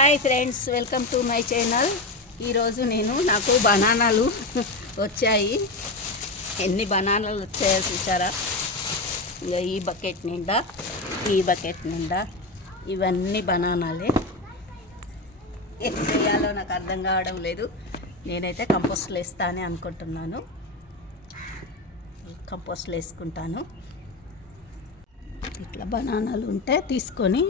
Hi friends, welcome to my channel. ఈరోజు నాకు బనానాలు వచ్చాయి. ఎన్ని బనానాలు వచ్చాయో చూసారా? ఇక ఈ బకెట్ నిండా ఇవన్నీ బనానాలే. ఏం చేయాలో నాకు అర్థం కావడం లేదు. నేనైతే కంపోస్ట్లో వేస్తానని అనుకుంటున్నాను. కంపోస్ట్లో వేసుకుంటాను. ఇట్లా బనానాలు ఉంటే తీసుకొని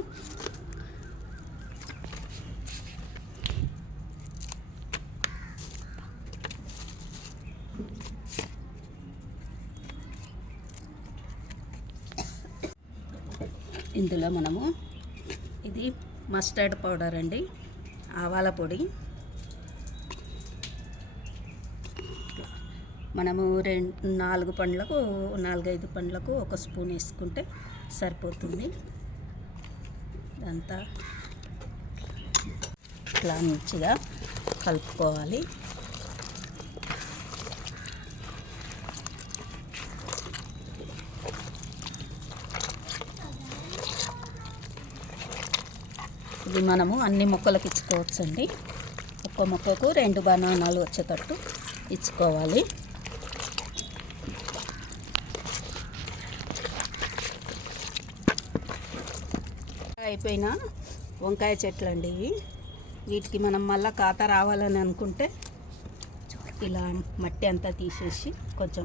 ఇందులో మనము ఇది మస్టర్డ్ పౌడర్ అండి, ఆవాల పొడి. మనము 4-5 పండ్లకు 1 స్పూన్ వేసుకుంటే సరిపోతుంది. ఇదంతా ఇట్లా మంచిగా కలుపుకోవాలి. ఇది మనము అన్ని మొక్కలకు ఇచ్చుకోవచ్చండి. ఒక్క మొక్కకు 2 బనానాలు వచ్చేటట్టు ఇచ్చుకోవాలి. అయిపోయిన వంకాయ చెట్లు అండి ఇవి. వీటికి మనం మళ్ళీ కాత రావాలని అనుకుంటే ఇలా మట్టి అంతా తీసేసి కొంచెం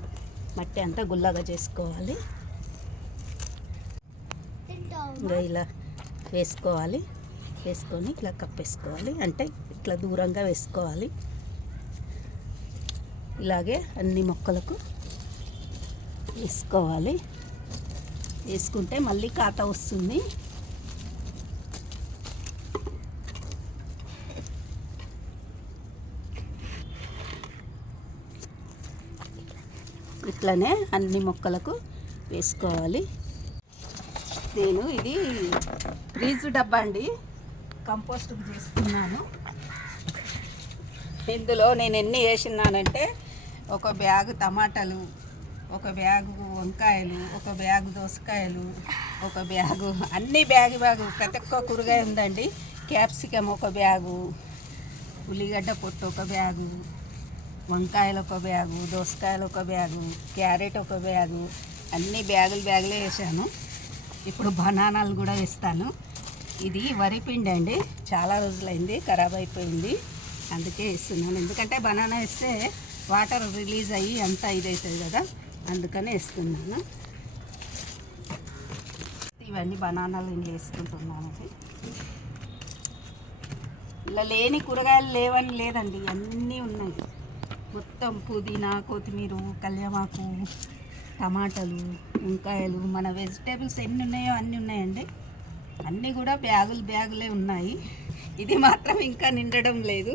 మట్టి అంతా గుల్లగా చేసుకోవాలి. ఇంకా ఇలా వేసుకొని ఇట్లా కప్పేసుకోవాలి. అంటే ఇట్లా దూరంగా వేసుకోవాలి. ఇలాగే అన్ని మొక్కలకు వేసుకోవాలి. వేసుకుంటే మళ్ళీ కాత వస్తుంది. ఇట్లనే అన్ని మొక్కలకు వేసుకోవాలి. నేను ఇది ఫ్రీజ్ డబ్బా అండి, కంపోస్ట్కి చేసుకున్నాను. ఇందులో నేను ఎన్ని వేసినానంటే 1 బ్యాగు టమాటాలు, 1 బ్యాగు వంకాయలు, 1 బ్యాగు దోసకాయలు, 1 బ్యాగు అన్ని బ్యాగు ప్రతి ఒక్క కూరగాయ ఉందండి. క్యాప్సికమ్ 1 బ్యాగు, ఉల్లిగడ్డ పొట్టు 1 బ్యాగు, వంకాయలు 1 బ్యాగు, దోసకాయలు 1 బ్యాగు, క్యారెట్ 1 బ్యాగు, అన్ని బ్యాగులే వేసాను. ఇప్పుడు బనానాలు కూడా వేస్తాను. ఇది వరిపిండి అండి, చాలా రోజులైంది, ఖరాబ్ అయిపోయింది, అందుకే వేస్తున్నాను. ఎందుకంటే బనానా వేస్తే వాటర్ రిలీజ్ అయ్యి అంతా ఇదవుతుంది కదా, అందుకనే వేస్తున్నాను. ఇవన్నీ బనానాలు నేను వేసుకుంటున్నానండి. ఇలా లేని కూరగాయలు లేవని లేదండి, అన్నీ ఉన్నాయి. మొత్తం పుదీనా, కొత్తిమీర, కళ్యామాకు, టమాటాలు, వంకాయలు, మన వెజిటేబుల్స్ ఎన్ని ఉన్నాయో అన్నీ ఉన్నాయండి. అన్నీ కూడా బ్యాగులే ఉన్నాయి. ఇది మాత్రం ఇంకా నిండడం లేదు.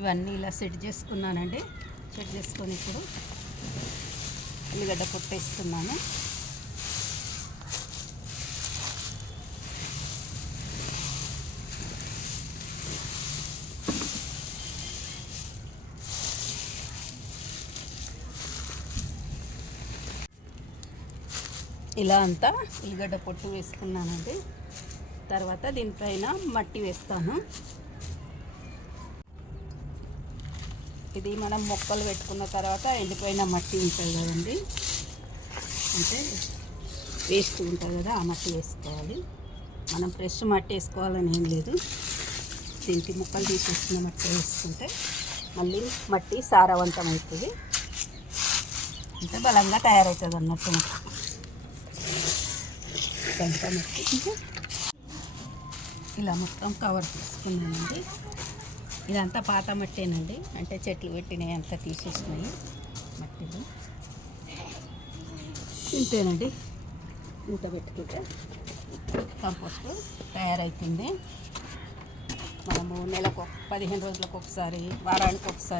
ఇవన్నీ ఇలా సెట్ చేసుకున్నానండి. సెట్ చేసుకొని ఇప్పుడు ఉల్లిగడ్డ పొట్టేస్తున్నాను. ఇలా అంతా ఉల్లిగడ్డ పొట్టు వేసుకున్నానండి. తర్వాత దీనిపైన మట్టి వేస్తాను. ఇది మనం మొక్కలు పెట్టుకున్న తర్వాత ఎండిపోయిన మట్టి ఉంటుంది కదండి, అంటే వేస్ట్ ఉంటుంది కదా, ఆ మట్టి వేసుకోవాలి. మనం ఫ్రెష్ మట్టి వేసుకోవాలని ఏం లేదు. దీనికి ముక్కలు తీసేసిన మట్టి వేసుకుంటే మళ్ళీ మట్టి సారవంతం అవుతుంది, అంటే బలంగా తయారవుతుంది అన్నట్టు. ఇలా మొత్తం కవర్ చేసుకున్నానండి. ఇదంతా పాత మట్టేనండి, అంటే చెట్లు పెట్టినవి అంతా తీసేసినాయి మట్టిలో. ఇంతేనండి, ఇంత పెట్టుకుంటే కంపోస్ట్ తయారవుతుంది. మనము నెలకు 15 రోజులకు ఒకసారి, వారానికి ఒకసారి